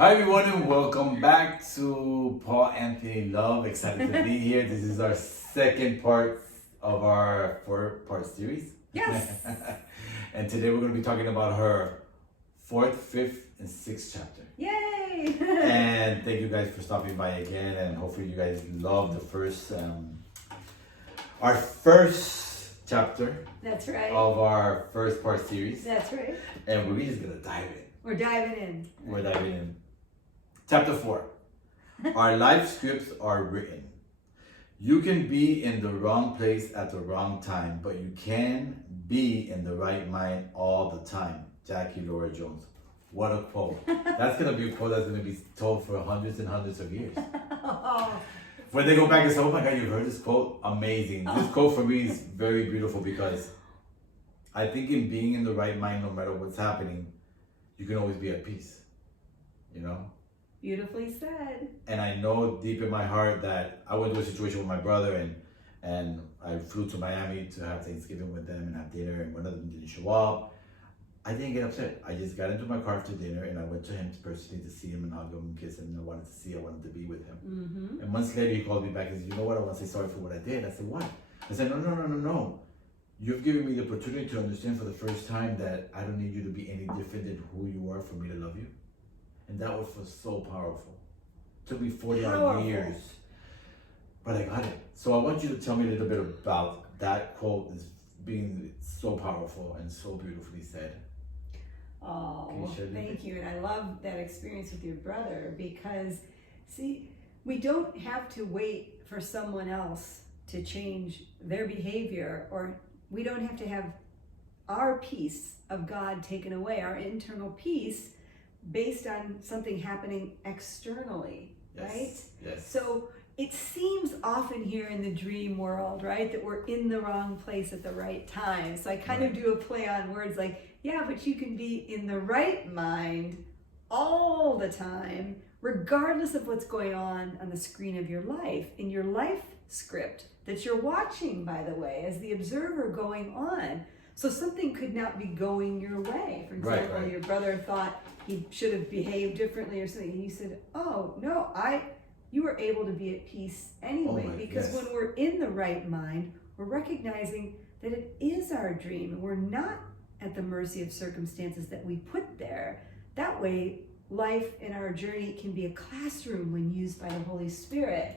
Hi everyone and welcome back to Paul Anthony Love. Excited to be here. This is our second part of our four-part series. Yes. And today we're going to be talking about her fourth, fifth, and sixth chapter. Yay! And thank you guys for stopping by again, and hopefully you guys love the first, our first chapter. That's right. Of our first part series. That's right. And we're just going to dive in. We're diving in. We're diving in. Chapter 4. Our life scripts are written. You can be in the wrong place at the wrong time, but you can be in the right mind all the time. Jackie Lora Jones. What a quote. That's going to be a quote that's going to be told for hundreds and hundreds of years. When they go back and say, oh my God, you've heard this quote? Amazing. This quote for me is very beautiful because I think in being in the right mind, no matter what's happening, you can always be at peace, you know? Beautifully said. And I know deep in my heart that I went through a situation with my brother and I flew to Miami to have Thanksgiving with them and have dinner, and one of them didn't show up. I didn't get upset. I just got into my car after dinner and I went to him personally to see him and hug him and kiss him, and I wanted to be with him. Mm-hmm. And months later he called me back and said, you know what, I want to say sorry for what I did. I said, what? I said, no. You've given me the opportunity to understand for the first time that I don't need you to be any different than who you are for me to love you. And that was so powerful. It took me 40 odd years, but I got it. So I want you to tell me a little bit about that quote as being so powerful and so beautifully said. Oh, thank you. And I love that experience with your brother because, see, we don't have to wait for someone else to change their behavior, or we don't have to have our peace of God taken away, our internal peace, based on something happening externally, right? Yes. So it seems often here in the dream world, right, that we're in the wrong place at the right time. So I kind of do a play on words like, yeah, but you can be in the right mind all the time, regardless of what's going on the screen of your life, in your life script that you're watching, by the way, as the observer going on. So something could not be going your way. For example, your brother thought he should have behaved differently or something, and you said, oh, no, you were able to be at peace anyway, because when we're in the right mind, we're recognizing that it is our dream, and we're not at the mercy of circumstances that we put there. That way, life and our journey can be a classroom when used by the Holy Spirit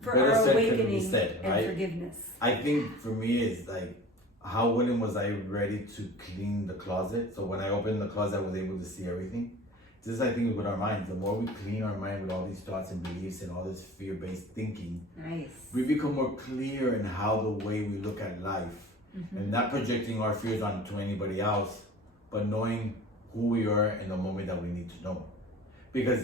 for our awakening and forgiveness. I think for me, it's like, how willing was I ready to clean the closet? So when I opened the closet, I was able to see everything. This is, I think, with our minds. The more we clean our mind with all these thoughts and beliefs and all this fear-based thinking, we become more clear in how the way we look at life. Mm-hmm. And not projecting our fears onto anybody else, but knowing who we are in the moment that we need to know. Because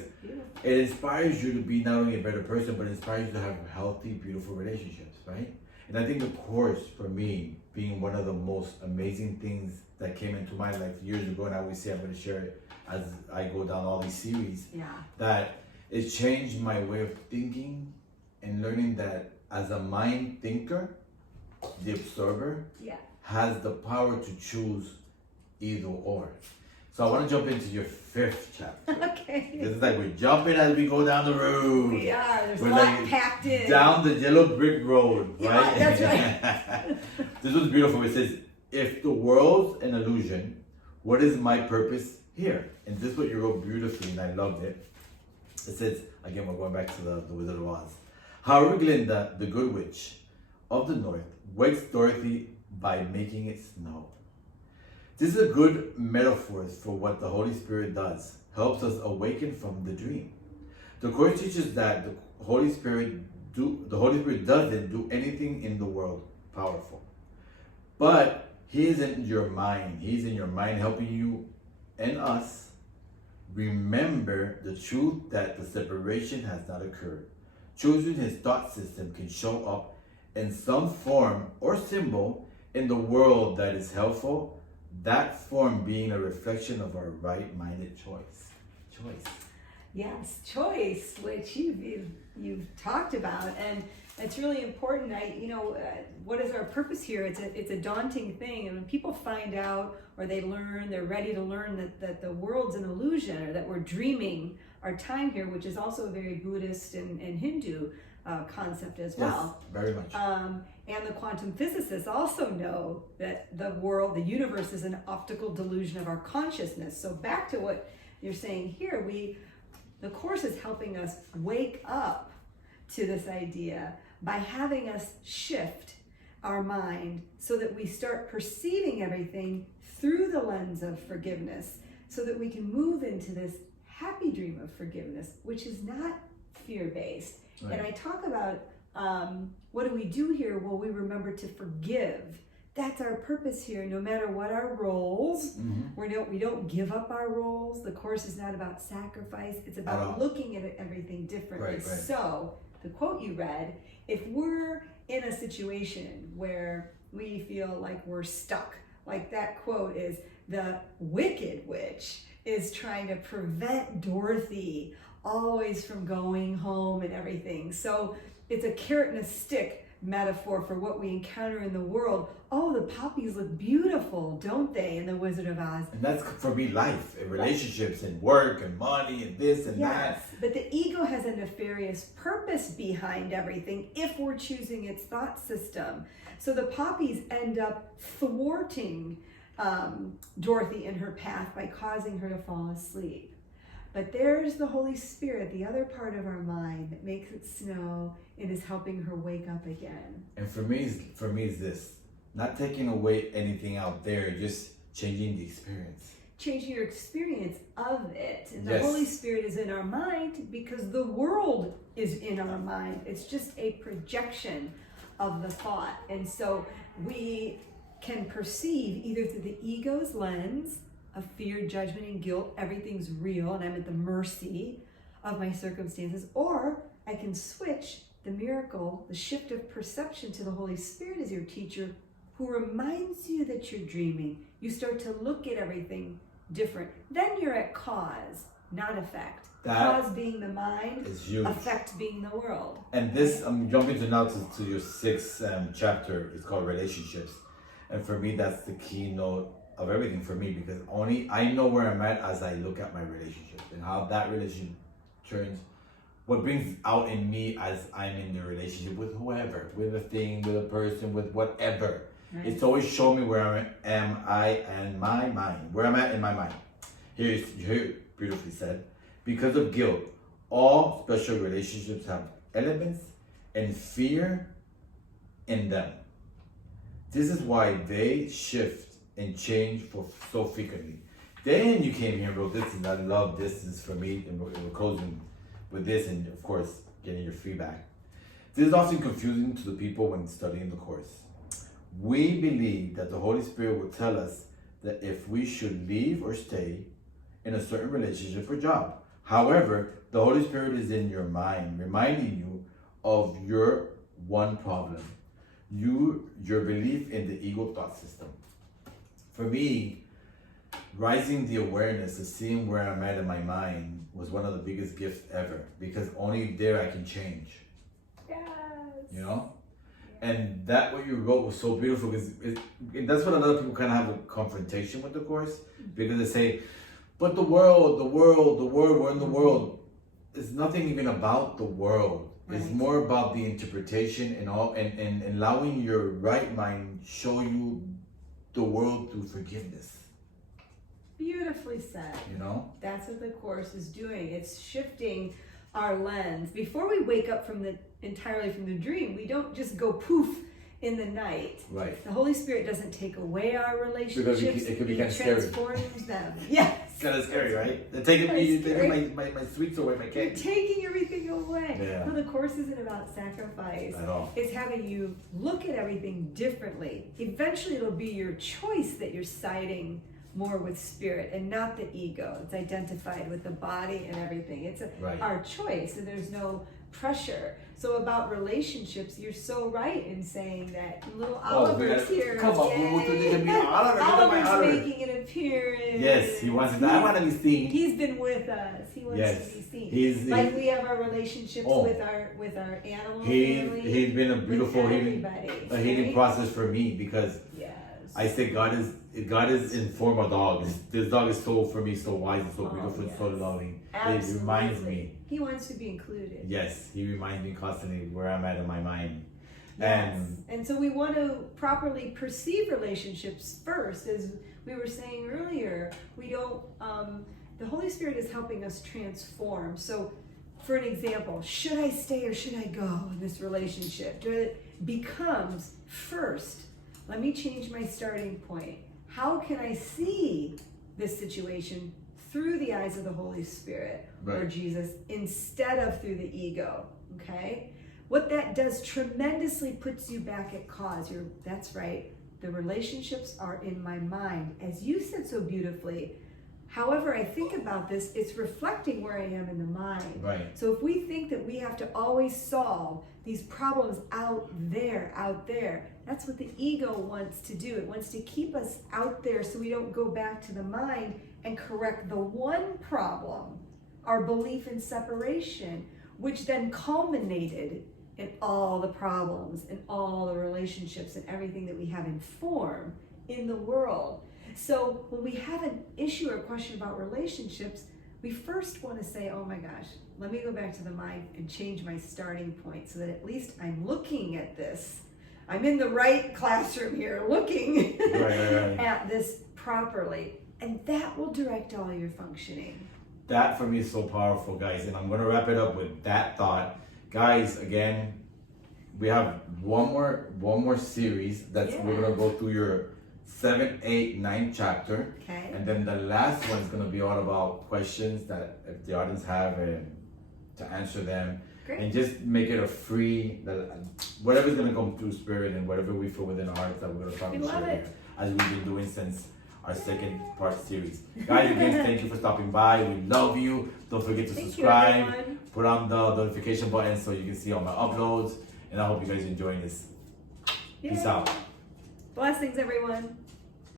it inspires you to be not only a better person, but it inspires you to have healthy, beautiful relationships, right? And I think the course, for me, being one of the most amazing things that came into my life years ago, and I always say I'm going to share it as I go down all these series, that it changed my way of thinking and learning that as a mind thinker, the observer has the power to choose either or. So I want to jump into your fifth chapter. Okay. This is like we're jumping as we go down the road. We are. There's a lot packed in. Down the yellow brick road, right? Yeah, that's right. This was beautiful. It says, if the world's an illusion, what is my purpose here? And this is what you wrote beautifully, and I loved it. It says, again, we're going back to the Wizard of Oz. However, Glinda, the good witch of the north, wakes Dorothy by making it snow. This is a good metaphor for what the Holy Spirit does, helps us awaken from the dream. The Course teaches that the Holy Spirit doesn't do anything in the world powerful. But He is in your mind. He's in your mind helping you and us remember the truth that the separation has not occurred. Choosing His thought system can show up in some form or symbol in the world that is helpful, that form being a reflection of our right-minded choice. Yes, choice, which you've talked about, and it's really important. What is our purpose here? It's a daunting thing, and when people find out or they learn, they're ready to learn that the world's an illusion, or that we're dreaming our time here, which is also a very Buddhist and Hindu concept as well. Yes, very much. And the quantum physicists also know that the world, the universe, is an optical delusion of our consciousness. So back to what you're saying here, the Course is helping us wake up to this idea by having us shift our mind so that we start perceiving everything through the lens of forgiveness, so that we can move into this happy dream of forgiveness, which is not fear-based. Right. And I talk about what do we do here? Well, we remember to forgive. That's our purpose here, no matter what our roles. Mm-hmm. We don't give up our roles. The Course is not about sacrifice. It's about looking at everything differently. Right. So, the quote you read, if we're in a situation where we feel like we're stuck, like that quote is, the wicked witch is trying to prevent Dorothy always from going home and everything. So, it's a carrot and a stick metaphor for what we encounter in the world. Oh, the poppies look beautiful, don't they, in The Wizard of Oz? And that's, for me, life and relationships and work and money and this and that. Yes, but the ego has a nefarious purpose behind everything if we're choosing its thought system. So the poppies end up thwarting Dorothy in her path by causing her to fall asleep. But there's the Holy Spirit, the other part of our mind that makes it snow and is helping her wake up again. And for me, is this, not taking away anything out there, just changing the experience. Changing your experience of it. And the Holy Spirit is in our mind because the world is in our mind. It's just a projection of the thought. And so we can perceive either through the ego's lens of fear, judgment, and guilt, everything's real and I'm at the mercy of my circumstances, or I can switch the miracle, the shift of perception, to the Holy Spirit as your teacher who reminds you that you're dreaming. You start to look at everything different. Then you're at cause, not effect. Cause being the mind, is huge. Effect being the world. And this, I'm jumping now to your sixth chapter. It's called relationships. And for me, that's the keynote of everything for me, because only I know where I'm at as I look at my relationship and how that relationship turns, what brings out in me as I'm in the relationship with whoever, with a thing, with a person, with whatever. Right. It's always showing me where am I and my mind, where I'm at in my mind. Here, beautifully said, because of guilt, all special relationships have elements and fear in them. This is why they shift and change so frequently. Then you came here and wrote this, and I love this. This is for me, and we're closing with this, and of course, getting your feedback. This is often confusing to the people when studying the Course. We believe that the Holy Spirit will tell us that if we should leave or stay in a certain relationship or job. However, the Holy Spirit is in your mind, reminding you of your one problem, your belief in the ego thought system. For me, rising the awareness of seeing where I'm at in my mind was one of the biggest gifts ever, because only there I can change. Yes. You know? Yeah. And that what you wrote was so beautiful, because that's what a lot of people kind of have a confrontation with the Course, because they say, but the world, we're in the world. It's nothing even about the world. Right. It's more about the interpretation and all, and allowing your right mind show you the world through forgiveness. Beautifully said. You know? That's what the Course is doing. It's shifting our lens. Before we wake up entirely from the dream, we don't just go poof in the night. Right. The Holy Spirit doesn't take away our relationships. Because it can be kind of scary. He transforms them. Yes. It's kind of scary, right? They're taking my sweets away, my cake. You're taking everything away. Yeah. No, the Course isn't about sacrifice. At all. It's having you look at everything differently. Eventually it'll be your choice that you're siding more with spirit and not the ego. It's identified with the body and everything. It's Right. our choice, and there's no pressure. So about relationships, you're so right in saying that. Little Oliver's here. Come on, Yay. Oliver. Oliver's making an appearance. Yes, he wants to. I want to be seen. He's been with us. He wants to be seen. We have our relationships with our animal family. He's been a beautiful healing process for me, because yes. I say God is in form of dog. This dog is so, for me, so wise and so beautiful and so loving. Absolutely. It reminds me. He wants to be included. Yes, he reminds me constantly where I'm at in my mind. Yes. And so we want to properly perceive relationships first, as we were saying earlier. We don't. The Holy Spirit is helping us transform. So, for an example, should I stay or should I go in this relationship? It becomes first. Let me change my starting point. How can I see this situation through the eyes of the Holy Spirit or Jesus instead of through the ego? Okay? What that does tremendously puts you back at cause. That's right. The relationships are in my mind. As you said so beautifully, however I think about this, it's reflecting where I am in the mind. Right. So if we think that we have to always solve these problems out there, that's what the ego wants to do. It wants to keep us out there so we don't go back to the mind and correct the one problem, our belief in separation, which then culminated in all the problems and all the relationships and everything that we have in form in the world. So when we have an issue or question about relationships, we first want to say, oh my gosh, let me go back to the mind and change my starting point so that at least I'm looking at this. I'm in the right classroom here looking at this properly. And that will direct all your functioning. That for me is so powerful, guys. And I'm going to wrap it up with that thought. Guys, again, we have one more series that's we're going to go through your 7, 8, 9 chapter. Okay. And then the last one is going to be all about questions that if the audience have and to answer them. Great. And just make it a free, whatever's going to come through spirit and whatever we feel within our hearts that we're going to probably share here, as we've been doing since our second part series. Guys, again, thank you for stopping by. We love you. Don't forget to subscribe. Put on the notification button so you can see all my uploads. And I hope you guys are enjoying this. Peace out. Blessings, everyone.